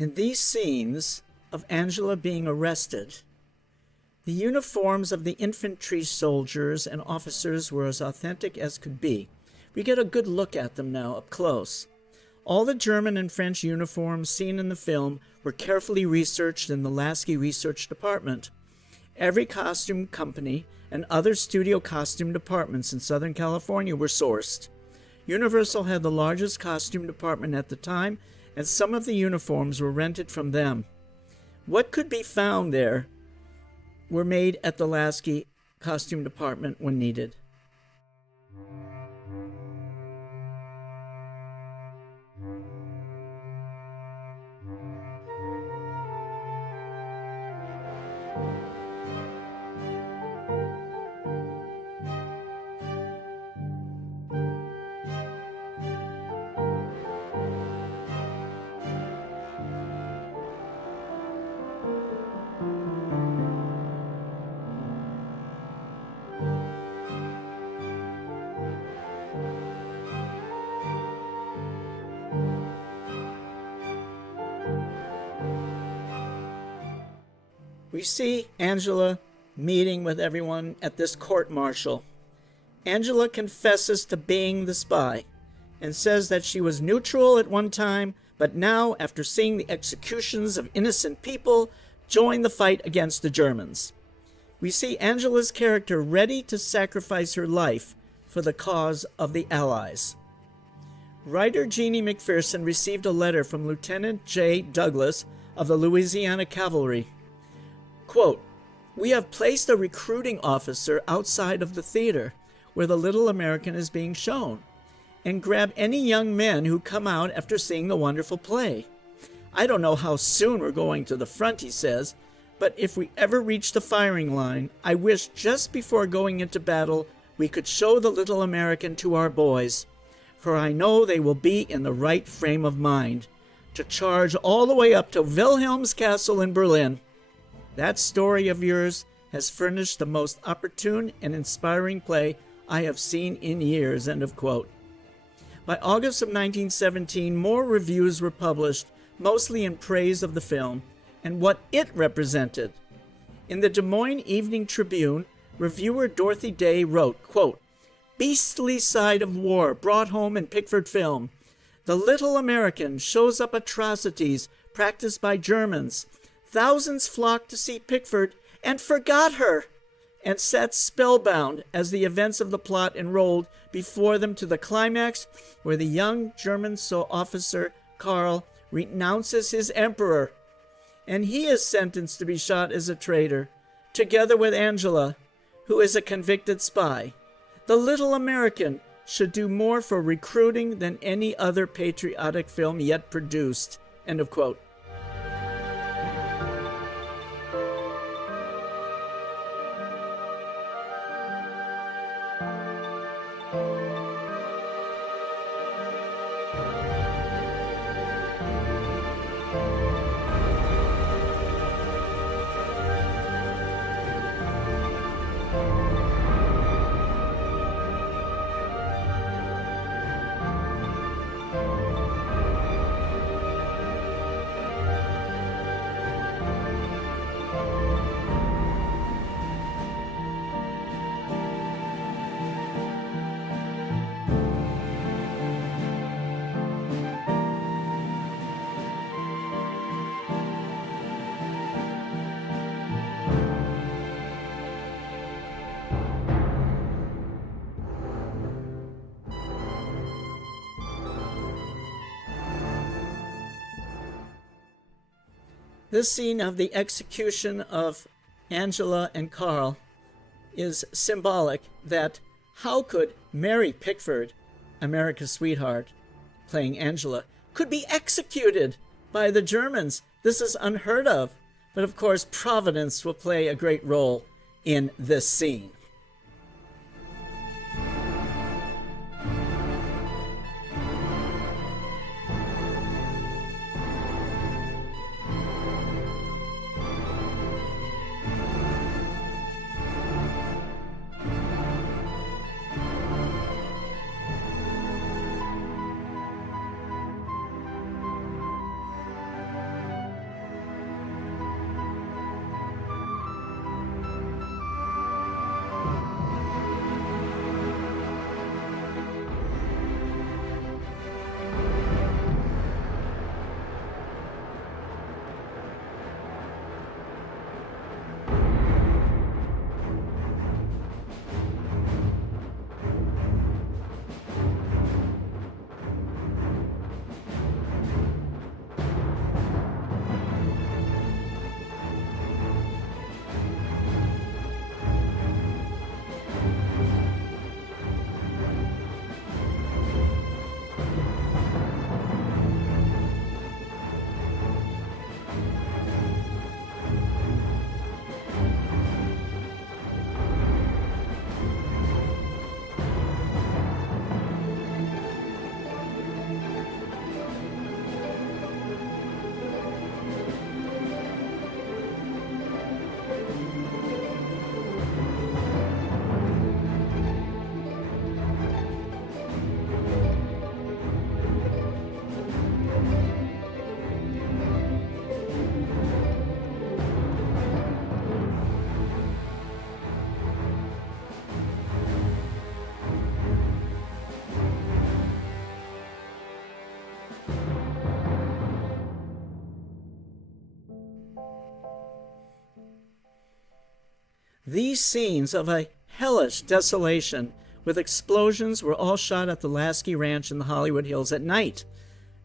In these scenes of Angela being arrested, the uniforms of the infantry soldiers and officers were as authentic as could be. We get a good look at them now up close. All the German and French uniforms seen in the film were carefully researched in the Lasky Research Department. Every costume company and other studio costume departments in Southern California were sourced. Universal had the largest costume department at the time, and some of the uniforms were rented from them. What could be found there were made at the Lasky costume department when needed. We see Angela meeting with everyone at this court-martial. Angela confesses to being the spy and says that she was neutral at one time, but now, after seeing the executions of innocent people, joined the fight against the Germans. We see Angela's character ready to sacrifice her life for the cause of the Allies. Writer Jeannie McPherson received a letter from Lieutenant J. Douglas of the Louisiana Cavalry. Quote, "We have placed a recruiting officer outside of the theater where the Little American is being shown, and grab any young men who come out after seeing the wonderful play. I don't know how soon we're going to the front," he says, "but if we ever reach the firing line, I wish just before going into battle we could show the Little American to our boys, for I know they will be in the right frame of mind to charge all the way up to Wilhelm's Castle in Berlin. That story of yours has furnished the most opportune and inspiring play I have seen in years." End of quote. By August of 1917, more reviews were published, mostly in praise of the film and what it represented. In the Des Moines Evening Tribune, reviewer Dorothy Day wrote, quote, "Beastly side of war brought home in Pickford film. The Little American shows up atrocities practiced by Germans. Thousands flocked to see Pickford and forgot her, and sat spellbound as the events of the plot enrolled before them to the climax where the young German officer Karl renounces his emperor, and he is sentenced to be shot as a traitor, together with Angela, who is a convicted spy. The Little American should do more for recruiting than any other patriotic film yet produced." End of quote. This scene of the execution of Angela and Karl is symbolic that how could Mary Pickford, America's sweetheart, playing Angela, could be executed by the Germans? This is unheard of. But of course, Providence will play a great role in this scene. These scenes of a hellish desolation with explosions were all shot at the Lasky Ranch in the Hollywood Hills at night.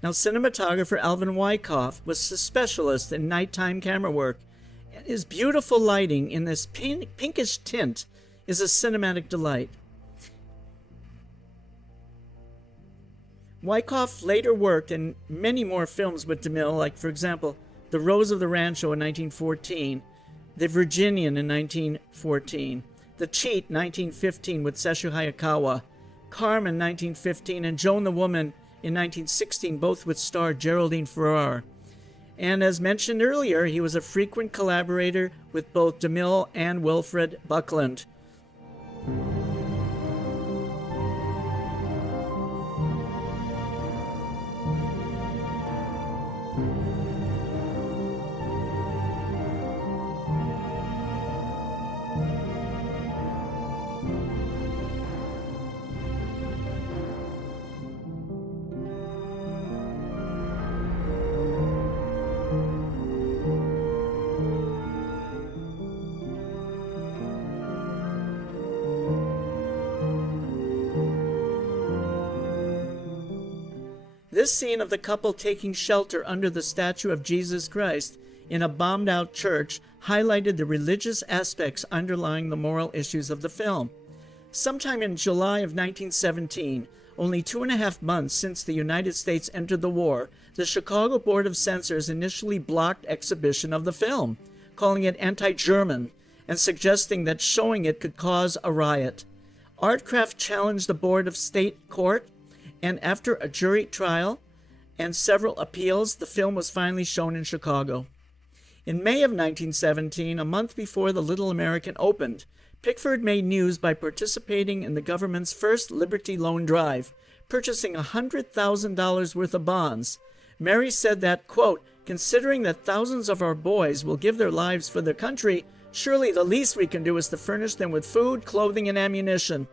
Now, cinematographer Alvin Wyckoff was a specialist in nighttime camera work, and his beautiful lighting in this pinkish tint is a cinematic delight. Wyckoff later worked in many more films with DeMille, like, for example, The Rose of the Rancho in 1914, The Virginian in 1914, The Cheat 1915 with Sesshu Hayakawa, Carmen 1915, and Joan the Woman in 1916, both with star Geraldine Farrar. And as mentioned earlier, he was a frequent collaborator with both DeMille and Wilfred Buckland. This scene of the couple taking shelter under the statue of Jesus Christ in a bombed-out church highlighted the religious aspects underlying the moral issues of the film. Sometime in July of 1917, only 2.5 months since the United States entered the war, the Chicago Board of Censors initially blocked exhibition of the film, calling it anti-German and suggesting that showing it could cause a riot. Artcraft challenged the Board of State Court, and after a jury trial and several appeals, the film was finally shown in Chicago. In May of 1917, a month before The Little American opened, Pickford made news by participating in the government's first Liberty Loan drive, purchasing $100,000 worth of bonds. Mary said that, quote, "Considering that thousands of our boys will give their lives for their country, surely the least we can do is to furnish them with food, clothing, and ammunition.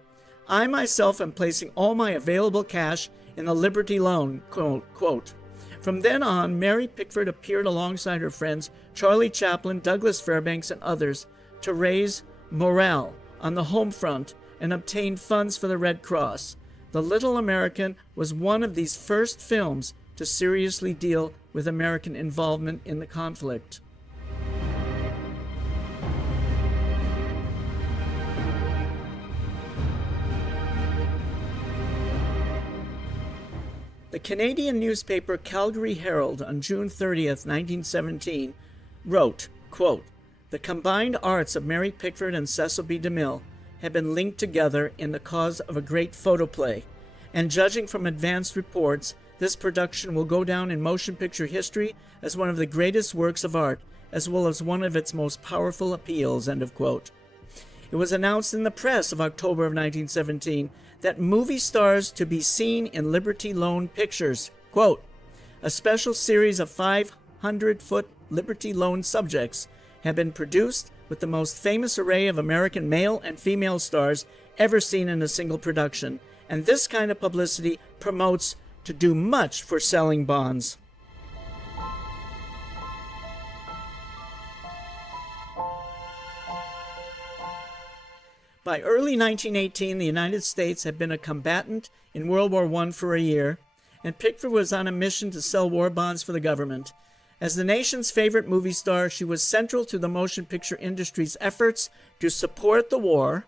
I myself am placing all my available cash in the Liberty Loan," quote. From then on, Mary Pickford appeared alongside her friends Charlie Chaplin, Douglas Fairbanks, and others to raise morale on the home front and obtain funds for the Red Cross. The Little American was one of these first films to seriously deal with American involvement in the conflict. The Canadian newspaper Calgary Herald on June 30th, 1917, wrote, quote, "The combined arts of Mary Pickford and Cecil B. DeMille have been linked together in the cause of a great photoplay, and judging from advanced reports, this production will go down in motion picture history as one of the greatest works of art, as well as one of its most powerful appeals," end of quote. It was announced in the press of October of 1917 that movie stars to be seen in Liberty Loan pictures, quote, "A special series of 500-foot Liberty Loan subjects have been produced with the most famous array of American male and female stars ever seen in a single production, and this kind of publicity promotes to do much for selling bonds." By early 1918, the United States had been a combatant in World War I for a year, and Pickford was on a mission to sell war bonds for the government. As the nation's favorite movie star, she was central to the motion picture industry's efforts to support the war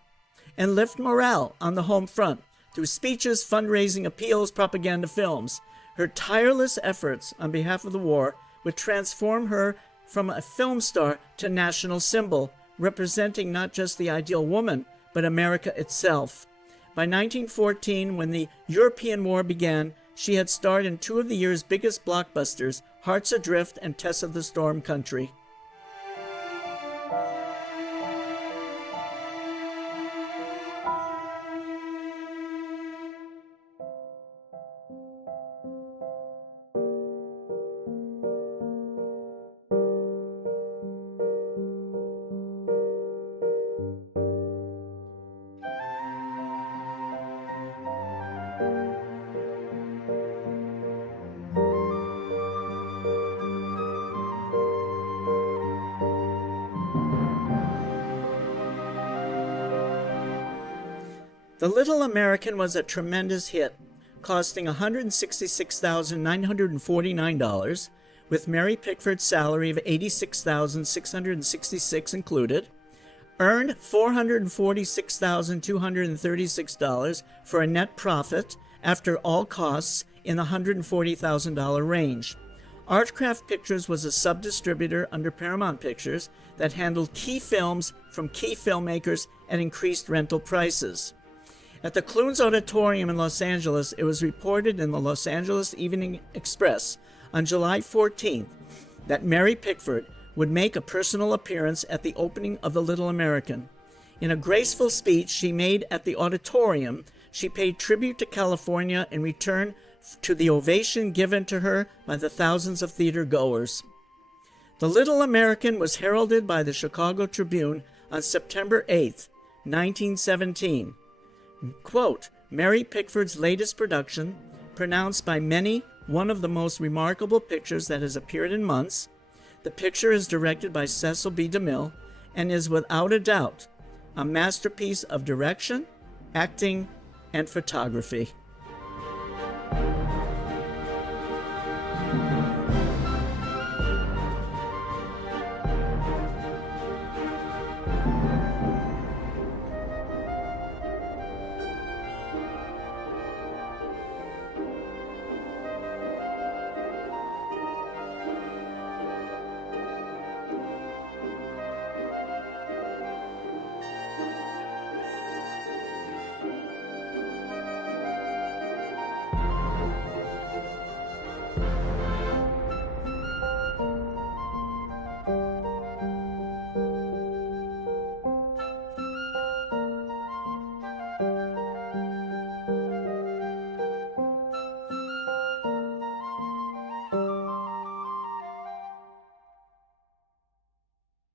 and lift morale on the home front through speeches, fundraising, appeals, propaganda films. Her tireless efforts on behalf of the war would transform her from a film star to national symbol, representing not just the ideal woman, but America itself. By 1914, when the European War began, she had starred in two of the year's biggest blockbusters, Hearts Adrift and Tess of the Storm Country. The Little American was a tremendous hit, costing $166,949, with Mary Pickford's salary of $86,666 included, earned $446,236 for a net profit after all costs in the $140,000 range. Artcraft Pictures was a sub-distributor under Paramount Pictures that handled key films from key filmmakers at increased rental prices. At the Clunes Auditorium in Los Angeles, it was reported in the Los Angeles Evening Express on July 14th that Mary Pickford would make a personal appearance at the opening of The Little American. In a graceful speech she made at the auditorium, she paid tribute to California in return to the ovation given to her by the thousands of theater goers. The Little American was heralded by the Chicago Tribune on September 8, 1917. Quote, Mary Pickford's latest production, pronounced by many one of the most remarkable pictures that has appeared in months. The picture is directed by Cecil B. DeMille and is without a doubt a masterpiece of direction, acting, and photography.